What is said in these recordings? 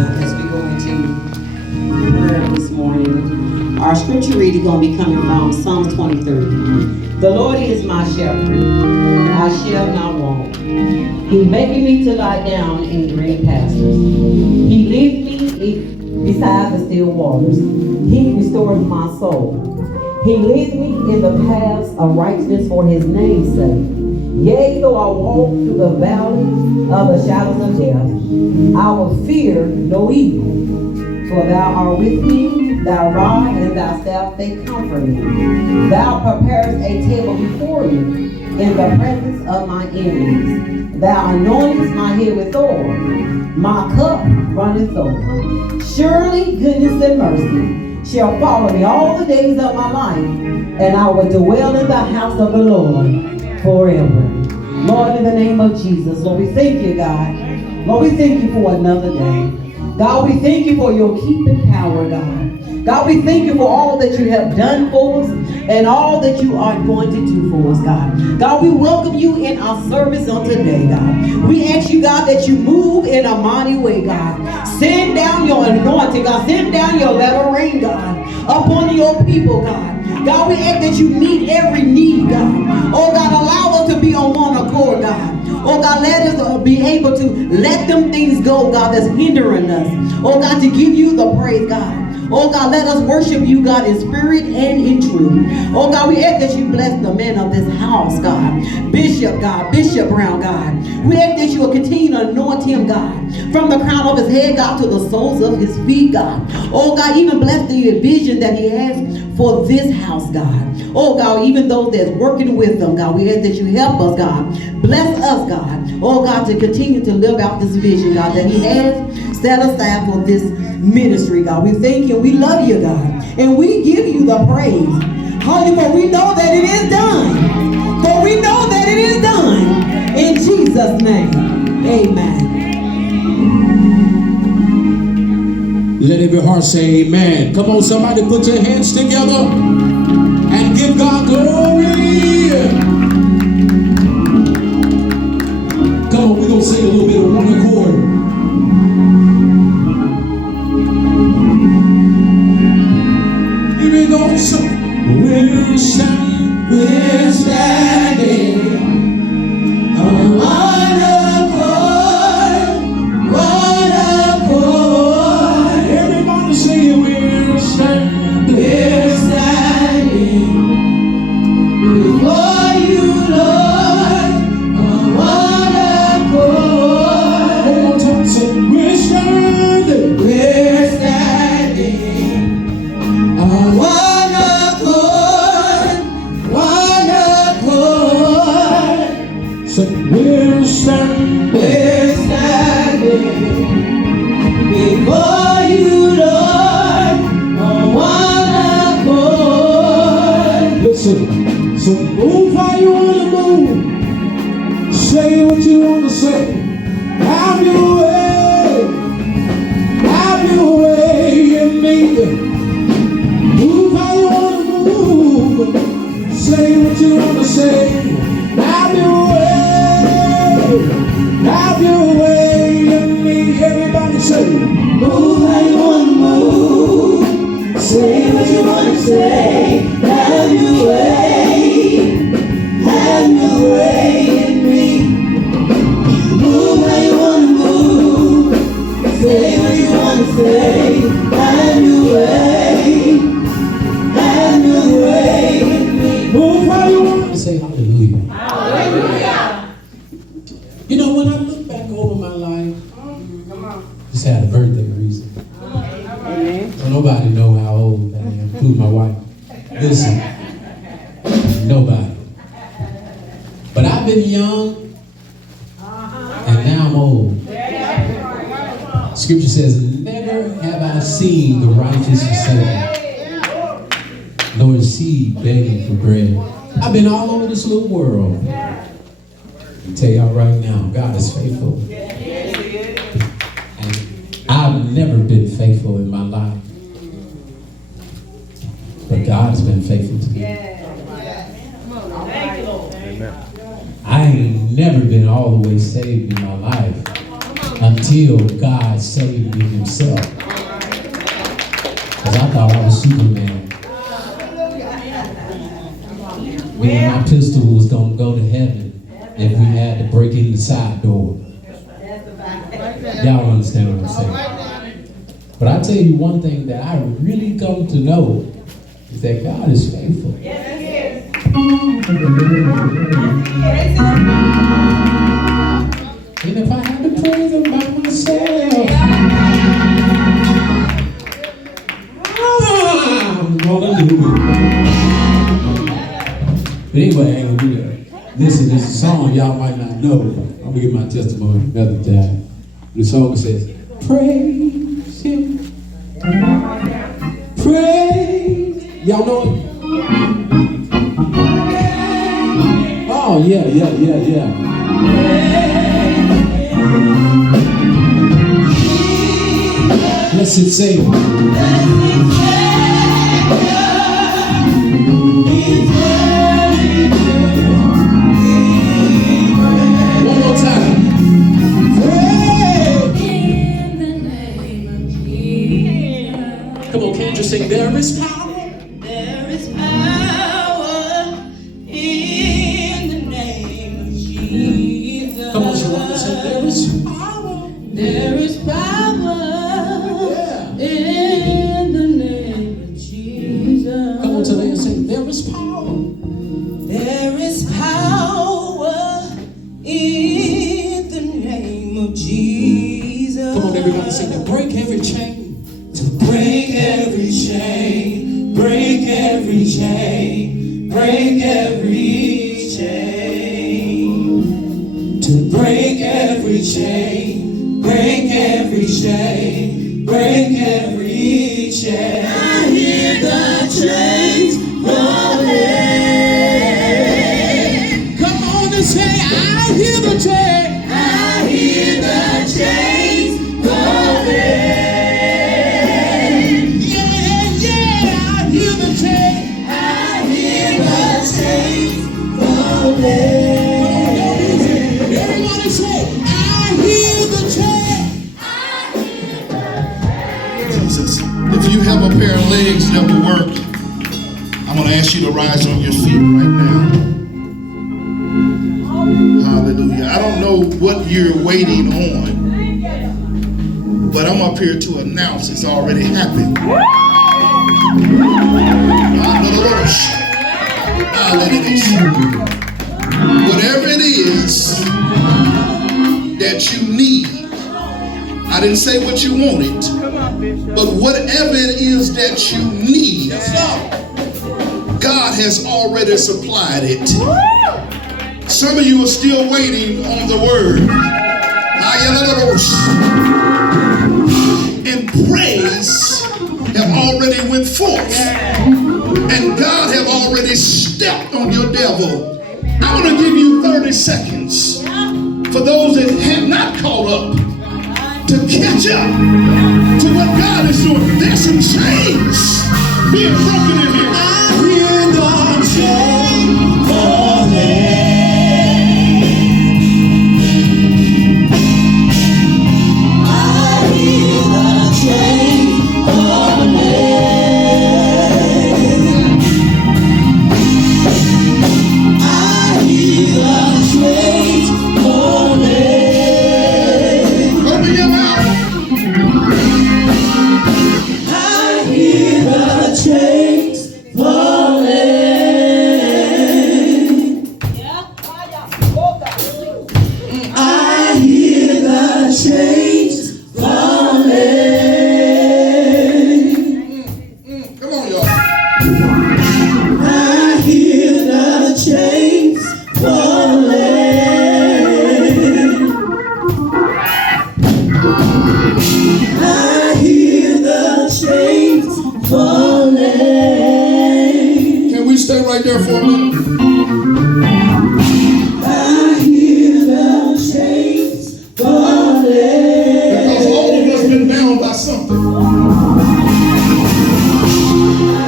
as we go into prayer this morning. Our scripture reading is going to be coming from Psalm 23. The Lord is my shepherd, I shall not want. He maketh me to lie down in green pastures. He leads me beside the still waters. He restores my soul. He leads me in the paths of righteousness for his name's sake. Yea, though I walk through the valley of the shadows of death, I will fear no evil. For thou art with me, thy rod and thy staff, they comfort me. Thou preparest a table before me in the presence of my enemies. Thou anointest my head with oil. My cup runneth over. Surely goodness and mercy shall follow me all the days of my life, and I will dwell in the house of the Lord forever. Lord, in the name of Jesus, Lord, we thank you, God. Lord, we thank you for another day. God, we thank you for your keeping power, God. God, we thank you for all that you have done for us and all that you are going to do for us, God. God, we welcome you in our service on today, God. We ask you, God, that you move in a mighty way, God. Send down your anointing, God. Send down your latter rain, God, upon your people, God. God, we ask that you meet every need, God. Oh, God, allow us to be on one accord, God. Oh, God, let us be able to let them things go, God, that's hindering us. Oh, God, to give you the praise, God. Oh, God, let us worship you, God, in spirit and in truth. Oh, God, we ask that you bless the men of this house, God. Bishop, God, Bishop Brown, God. We ask that you will continue to anoint him, God, from the crown of his head, God, to the soles of his feet, God. Oh, God, even bless the vision that he has for this house, God. Oh, God, even those that's working with them, God, we ask that you help us, God. Bless us, God. Oh, God, to continue to live out this vision, God, that he has set aside for this ministry, God. We thank you. We love you, God. And we give you the praise. Hallelujah. For we know that it is done. For we know that it is done. In Jesus' name. Amen. Let every heart say amen. Come on, somebody put your hands together and give God glory. Come on, we're going to sing a little bit of one accord. Here we go. So we're standing on one accord, one accord. Everybody say we're standing before you, Lord, on one accord. One more time, say we're standing on one accord, one accord. So we're standing before you, Lord, on one accord. Listen, so move how you want to move. Say what you want to say. Have your way in me. Move how you want to move. Say what you want to say. Have your way in me. Everybody say, move how you want to move. Say what you want to say. Have your way in me. Move how you want to move. Say what you want to say. Have your way in me. Move how you want to say. Hallelujah. Hallelujah. You know, when I look back over my life, just had a birthday recently. Don't nobody know how old I am, including my wife. Listen, nobody. But I've been young, and now I'm old. Scripture says, never have I seen the righteous forsaken, nor his seed begging for bread. I've been all over this little world. I tell y'all right now, God is faithful. And I've never been faithful in my life. But God has been faithful to me. Thank you, Lord. I ain't never been all the way saved in my life until until God saved me himself. Because I thought I was Superman. Me and my pistol was going to go to heaven if we had to break in the side door. Y'all understand what I'm saying? But I tell you one thing that I really come to know is that God is faithful. And if I had to praise him by myself, I'm gonna do it. But anyway, I ain't gonna do that. Listen, there's a song y'all might not know. I'm gonna give my testimony another time. The song says, praise him. Praise. Y'all know it? Oh, yeah. Blessed Savior. One more time. Come on, can't you sing? There is power. There is power in the name of Jesus. Come on, Sharonda, say there is power. There is power in the name of Jesus. Come on, today and say there is power. There is power in the name of Jesus. Come on, everybody, sing that. Break every chain. To break every chain, break every chain, break every chain. To break every chain, break every chain, break every chain. I hear the chains falling. Come on and say, I hear the chain. I hear the chains falling. Everybody say, I hear the chain. Jesus, if you have a pair of legs that will work, I'm going to ask you to rise on your feet right now. Hallelujah. I don't know what you're waiting on, but I'm up here to announce it's already happened. Whatever it is that you need, I didn't say what you wanted, but whatever it is that you need, God has already supplied it. Some of you are still waiting on the word. And praise have already went forth. And God have already stepped on your devil. I want to give you 30 seconds for those that have not caught up to catch up to what God is doing. There's some chains being broken in here. I hear the chain falling. I hear the chain falling. Can we stay right there for a minute? I hear the chains falling. Because all of us been bound by something. I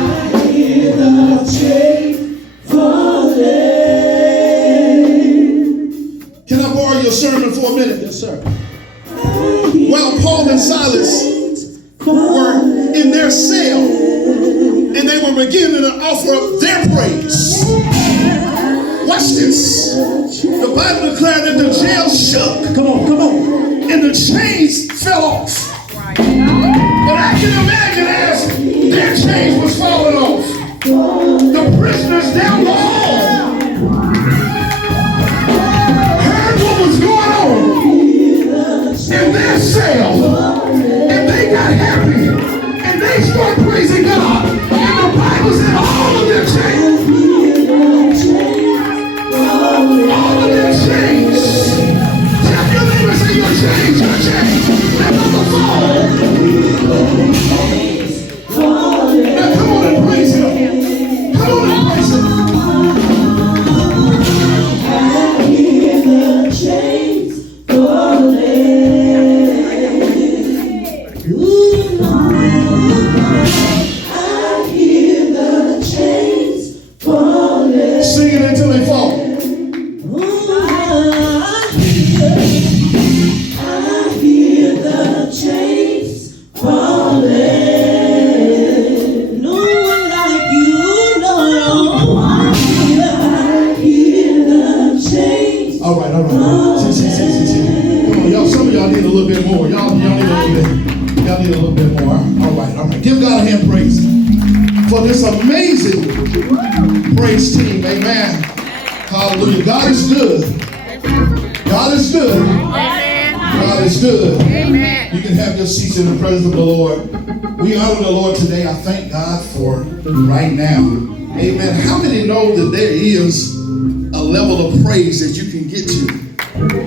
hear the chains falling. Can I borrow your sermon for a minute? Yes, sir. I hear Paul and Silas were in their cell and they were beginning to offer up their praise. Watch this. The Bible declared that the jail shook. Come on. And the chains fell off. But I can imagine as their chains was falling off, the prisoners down the hall heard what was going on in their cell, and they got happy, and they started praising God. And the Bible said all of their chains, all of their chains. Tell your neighbor, say your chains, they're gonna fall. Now come on and praise him. Come on and praise him. I hear the chains falling. I hear the chains falling. Sing it until they fall. I hear the chains falling. No one like you, no. I hear the chains. All right. See. Come on, y'all. Some of y'all need a little bit more. Y'all need a little bit more. All right. Give God a hand praise for this amazing praise team. Amen. Hallelujah. God is good. God is good. God is good. Amen. You can have your seats in the presence of the Lord. We honor the Lord today. I thank God for right now. Amen. How many know that there is a level of praise that you can get to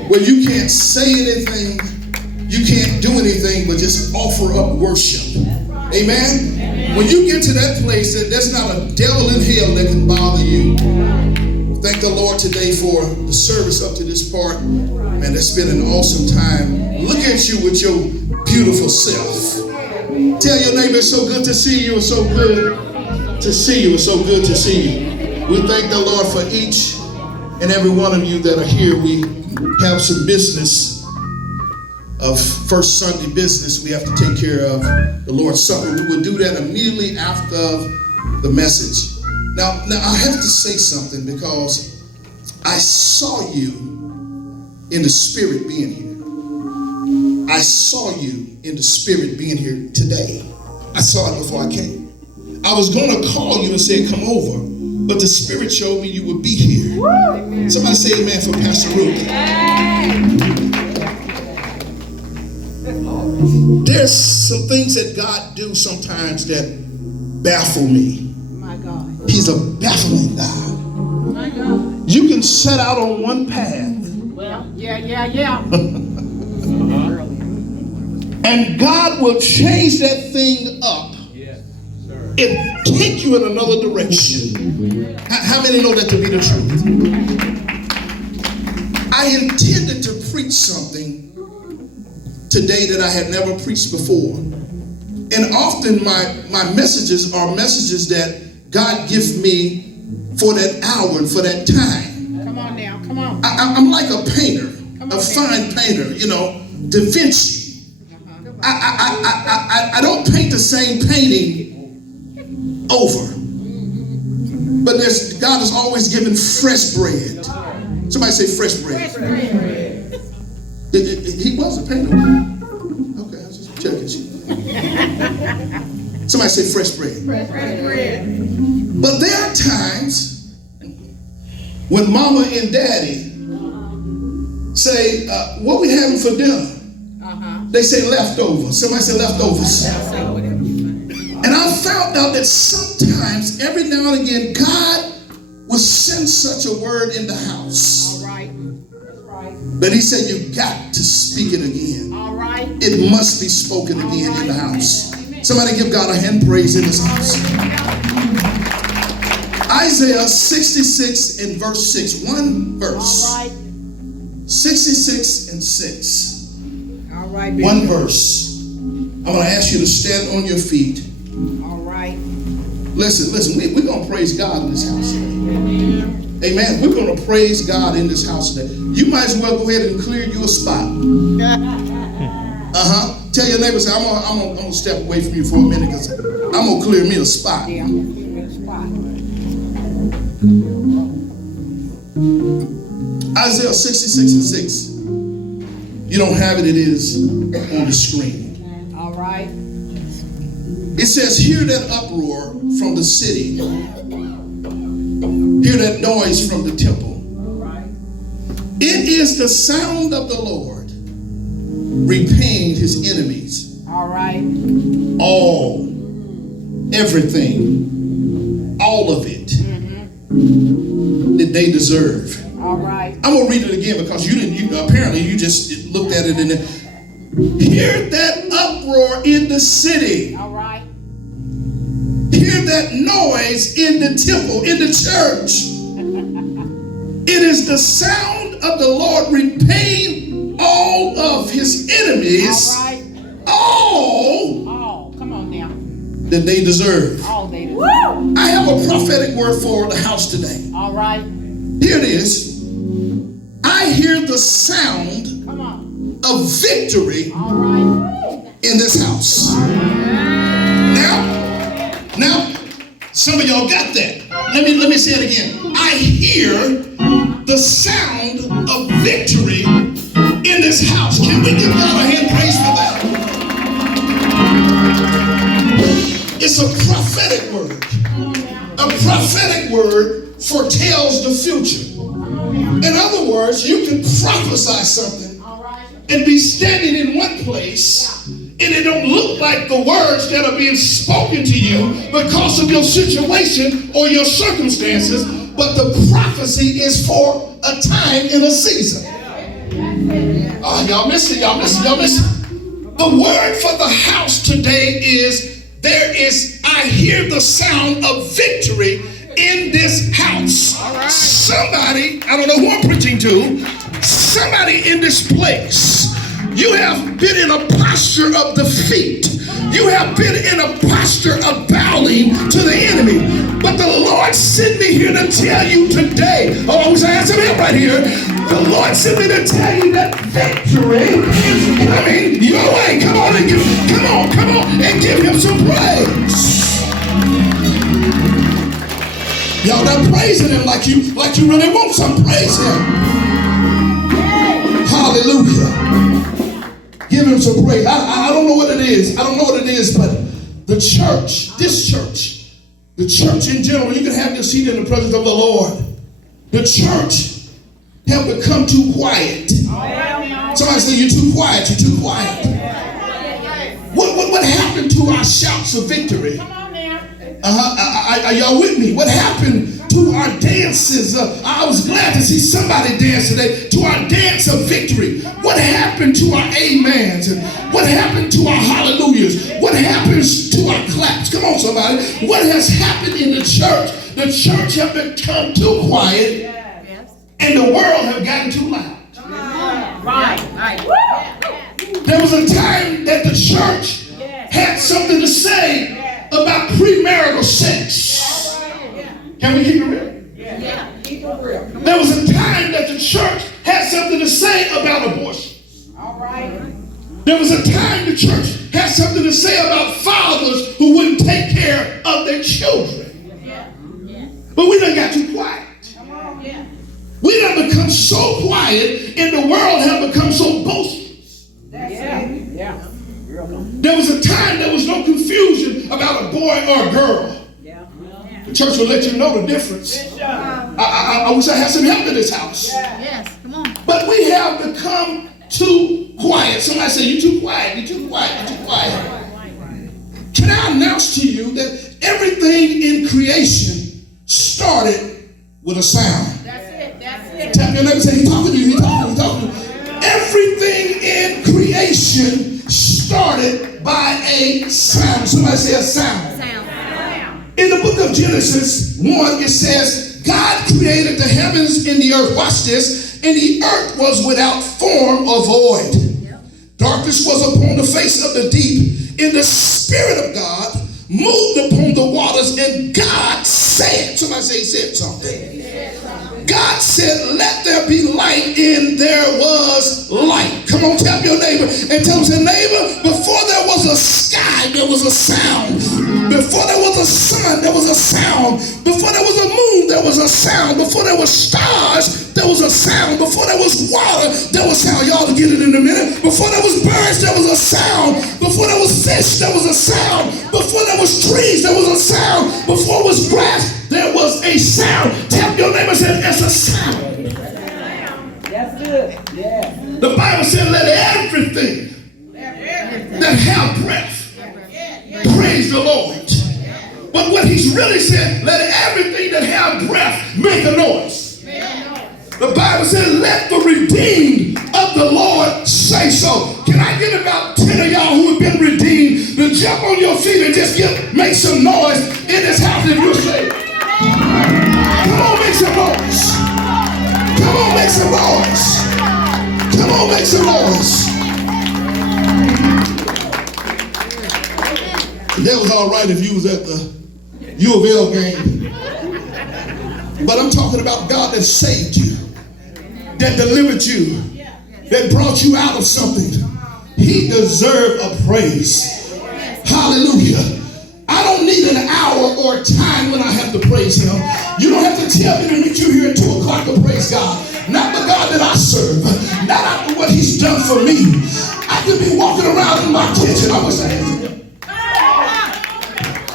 where you can't say anything, you can't do anything, but just offer up worship? Amen. When you get to that place, there's not a devil in hell that can bother you. Thank the Lord today for the service up to this part. Man, it's been an awesome time. Look at you with your beautiful self. Tell your neighbor, it's so good to see you. It's so good to see you. It's so good to see you. We thank the Lord for each and every one of you that are here. We have some business of First Sunday business we have to take care of, the Lord's Supper. We will do that immediately after the message. Now I have to say something because I saw you in the spirit being here. I saw you in the spirit being here today. I saw it before I came. I was going to call you and say, come over, but the spirit showed me you would be here. Woo! Somebody say amen for Pastor Ruth. There's some things that God do sometimes that baffle me. My God. He's a baffling God. My God. You can set out on one path. Well, yeah. And God will change that thing up and take you in another direction. How many know that to be the truth? I intended to preach something today that I had never preached before. And often my messages are messages that God gives me for that hour and for that time. Come on now, come on. I'm like a painter, a fine painter, Da Vinci. I don't paint the same painting over. But God is always giving fresh bread. Somebody say fresh bread. Fresh bread. He was a painter. Okay, I was just checking you. Somebody say fresh bread. Fresh bread. But there are times when mama and daddy say, what we having for dinner? They say leftovers. Somebody say leftovers. And I found out that sometimes, every now and again, God will send such a word in the house. All right. That's right. But he said, you got to speak it again. All right. It must be spoken again in the house. Somebody give God a hand praise in this house. Isaiah 66 and verse 6. One verse. All right. 66 and 6. All right, baby. One verse. I'm going to ask you to stand on your feet. All right. Listen, we're going to praise God in this house today. Amen. We're going to praise God in this house today. You might as well go ahead and clear you a spot. Tell your neighbor, say, I'm gonna step away from you for a minute because I'm gonna clear me a spot. Yeah, I'm gonna clear the spot. Isaiah 66 and 6. You don't have it, it is on the screen. All right. It says, hear that uproar from the city. Hear that noise from the temple. All right. It is the sound of the Lord repaying his enemies. All right. All, everything, all of it that they deserve. All right. I'm gonna read it again because apparently you just looked at it and then hear that uproar in the city. All right. Hear that noise in the temple, in the church. It is the sound of the Lord repaying all of his enemies. All right. All Oh, come on now. that they deserve. All day. Woo! I have a prophetic word for the house today. All right. Here it is. I hear the sound Come on. of victory All right. in this house. Now, some of y'all got that. Let me say it again. I hear the sound of victory in this house. Can we give God a hand praise for that? It's a prophetic word. A prophetic word foretells the future. In other words, you can prophesy something and be standing in one place and it don't look like the words that are being spoken to you because of your situation or your circumstances, but the prophecy is for a time and a season. Y'all missed it. The word for the house today is I hear the sound of victory in this house. Somebody, I don't know who I'm preaching to, somebody in this place, you have been in a posture of defeat. You have been in a posture of bowing to the enemy. But the Lord sent me here to tell you today, oh, I wish I had some help right here. The Lord sent me to tell you that victory is coming your way. Come on and give him some praise. Y'all not praising him like you really want some praise him. Hallelujah. Give him some praise. I don't know what it is. But the church, the church in general, you can have your seat in the presence of the Lord. The church have become too quiet. Somebody say, you're too quiet. What happened to our shouts of victory? Are y'all with me? What happened to our dances? I was glad to see somebody dance today. To our dance of victory. What happened to our amens? And what happened to our hallelujahs? What happens to our claps? Come on, somebody. What has happened in the church? The church have become too quiet, and the world have gotten too loud. Right. There was a time that the church had something to say about premarital sex. Can we keep it real? Keep it real. There was a time that the church had something to say about abortion. All right. There was a time the church had something to say about fathers who wouldn't take care of their children. But we done got too quiet. We done become so quiet and the world have become so boisterous. Yeah. There was a time there was no confusion about a boy or a girl. The church will let you know the difference. I wish I had some help in this house. Yes, come on. But we have become too quiet. Somebody say, you're too quiet. Can I announce to you that everything in creation started with a sound? That's it. Tap your neighbor and say, he's talking to you. Everything in creation started by a sound. Somebody say a sound. In the book of Genesis 1, it says, God created the heavens and the earth. Watch this. And the earth was without form or void. Darkness was upon the face of the deep. And the Spirit of God moved upon the waters. And God said, somebody say he said something. God said, let there be light, and there was light. Come on, tap your neighbor and tell him, say, neighbor, before there was a sound. Before there was a sun, there was a sound. Before there was a moon, there was a sound. Before there was stars, there was a sound. Before there was water, there was sound. Y'all will get it in a minute. Before there was birds, there was a sound. Before there was fish, there was a sound. Before there was trees, there was a sound. Before it was grass, there was a sound. Tell your neighbor, say, there's a sound. That's good. Yeah. The Bible said, let everything that have breath praise the Lord. But what he's really said, let everything that have breath make a noise. The Bible said, let the redeemed of the Lord say so. Can I get about 10 of y'all who have been redeemed to jump on your feet and just make some noise in this house if you're saved? Come on, make some noise. Come on, make some noise. Come on, make some noise. That was all right if you was at the U of L game. But I'm talking about God that saved you, that delivered you, that brought you out of something. He deserved a praise. Hallelujah. I don't need an hour or time when I have to praise him. You don't have to tell me to meet you here at 2 o'clock to praise God. Not the God that I serve. Not after what he's done for me. I could be walking around in my kitchen. I wish I had to.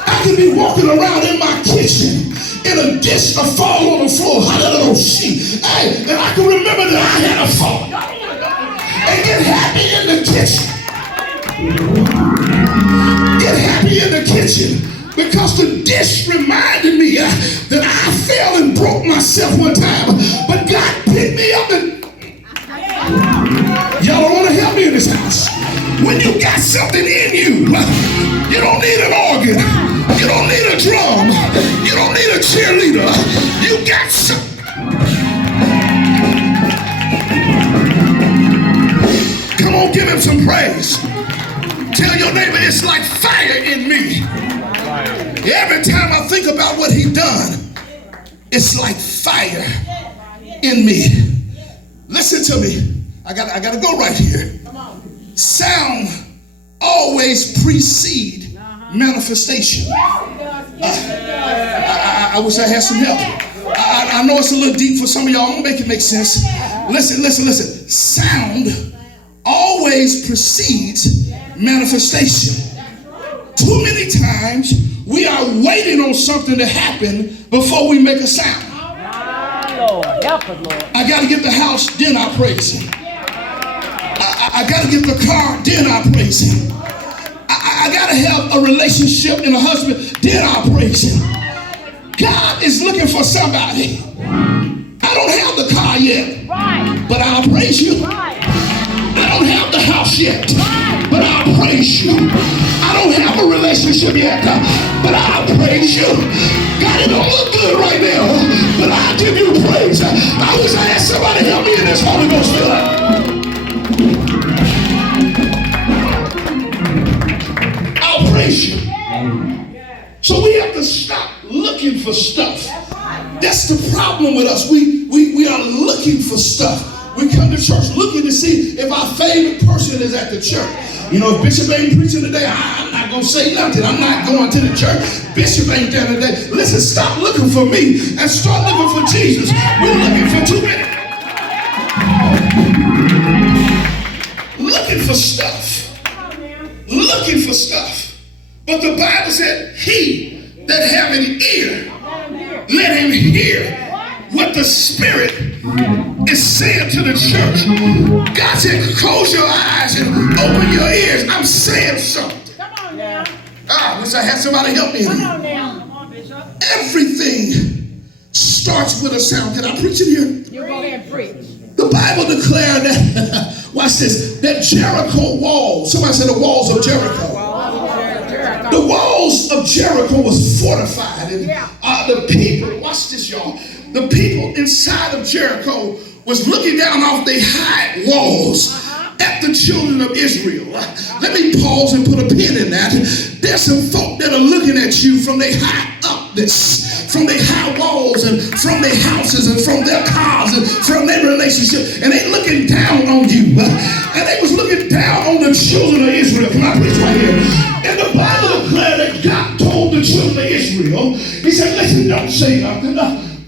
I could be walking around in my kitchen and a dish will fall on the floor. Hey, and I can remember that I had a fall. And get happy in the kitchen. Get happy in the kitchen. Because the dish reminded me that I fell and broke myself one time. But God picked me up and... Y'all don't want to help me in this house. When you got something in you, you don't need an organ. You don't need a drum. You don't need a cheerleader. You got something. Come on, give him some praise. Tell your neighbor it's like fire in me. Every time I think about what he done, it's like fire in me. Listen to me. I gotta go right here. Sound always precedes manifestation. I wish I had some help. I know it's a little deep for some of y'all. I'm gonna make it make sense. Listen. Sound always precedes manifestation. Too many times we are waiting on something to happen before we make a sound. Lord, help us, Lord. I got to get the house, then I praise him. I got to get the car, then I praise him. I got to have a relationship and a husband, then I praise him. God is looking for somebody. I don't have the car yet, but I'll praise you. I don't have the house yet, but I'll praise you. I don't have a relationship yet, but I'll praise you. God, it don't look good right now, but I'll give you praise. I wish I had somebody help me in this Holy Ghost feeling. I'll praise you. So we have to stop looking for stuff. That's the problem with us. We are looking for stuff. We come to church looking to see if our favorite person is at the church. You know, if Bishop ain't preaching today, I'm not going to say nothing. I'm not going to the church. Bishop ain't there today. Listen, stop looking for me and start looking for Jesus. We're looking for too many. Looking for stuff. Looking for stuff. But the Bible said, he that have an ear, let him hear what the Spirit is saying to the church. God said, close your eyes and open your ears. I'm saying something. Come on now. I wish I had somebody help me. Come on now. Come on, Bishop. Everything starts with a sound. Can I preach it here? You go ahead and preach. The Bible declared that, watch this, that Jericho walls, somebody said the walls of Jericho. The walls of Jericho was fortified. And the people, watch this y'all, the people inside of Jericho was looking down off their high walls at the children of Israel. Let me pause and put a pin in that. There's some folk that are looking at you from their high upness, from their high walls and from their houses and from their cars and from their relationship, and they looking down on you. And they was looking down on the children of Israel. Can I preach right here? And the Bible don't say nothing.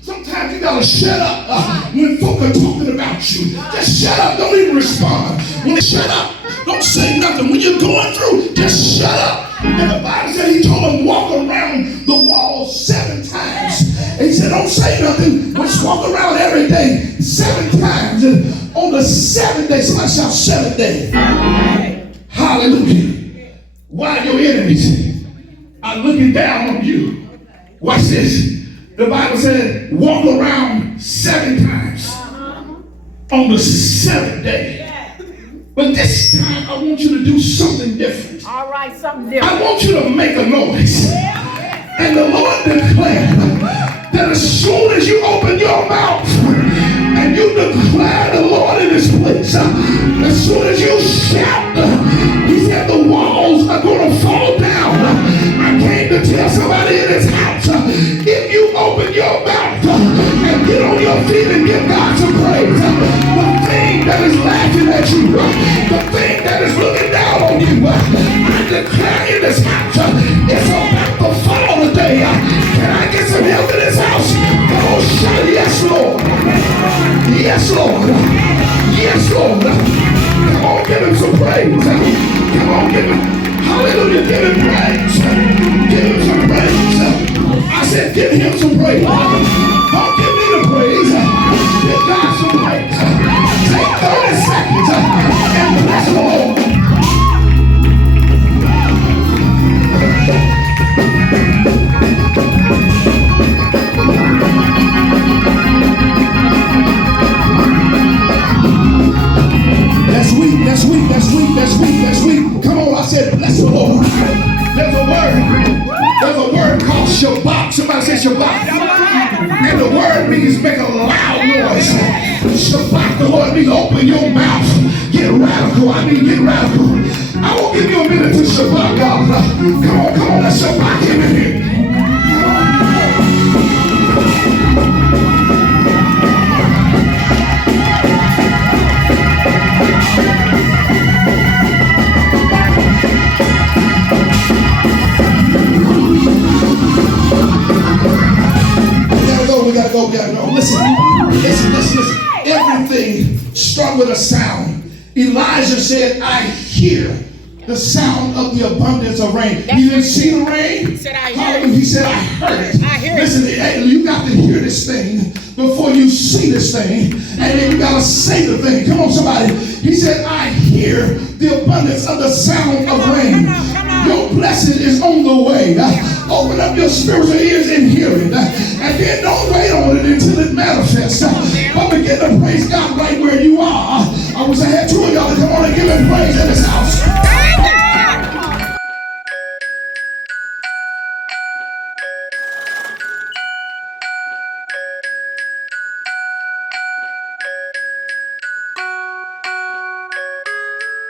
Sometimes you gotta shut up when folk are talking about you. Just shut up. Don't even respond. When they shut up, don't say nothing. When you're going through, just shut up. And the Bible said he told him walk around the wall 7 times. And he said don't say nothing. Just walk around every day 7 times. And on the 7th day, somebody shout 7th day. Hallelujah. While your enemies are looking down on you. Watch this. The Bible said, walk around 7 times on the 7th day. But this time, I want you to do something different. All right, something different. I want you to make a noise. And the Lord declared that as soon as you open your mouth and you declare the Lord in this place, as soon as you shout, he said the walls are going to fall down. I came to tell somebody in this house, if you open your mouth and get on your feet and give God some praise, the thing that is laughing at you, the thing that is looking down on you, I declare in this house, it's about to fall today. Can I get some help in this house? Come on, shout yes, Lord. Yes, Lord. Yes, Lord. Come on, give him some praise. Come on, give him, hallelujah, give him praise. Give him some praise. I said, give him some praise. Don't give me the praise. Give God some praise. Take 30 seconds and bless the Lord. That's weak, that's weak, that's weak, that's weak, that's weak. Come on, I said, bless the Lord. There's a word called Shabbat. Somebody say Shabbat. And the word means make a loud noise. Shabbat, the Lord means open your mouth. Get radical. I mean, get radical. I will give you a minute to Shabbat, God. Come on, let's Shabbat him in here. We gotta go. Listen. Everything starts with a sound. Elijah said, I hear the sound of the abundance of rain. He didn't see the rain. He said, I heard it. He said, I heard it. I hear it. Listen, you got to hear this thing before you see this thing. And then you got to say the thing. Come on, somebody. He said, I hear the abundance of the sound of rain. Your blessing is on the way. Open up your spiritual ears and hear it. And then don't wait on it until it manifests. But begin to praise God right where you are. I wish I had 2 of y'all to come on and give him praise in this house.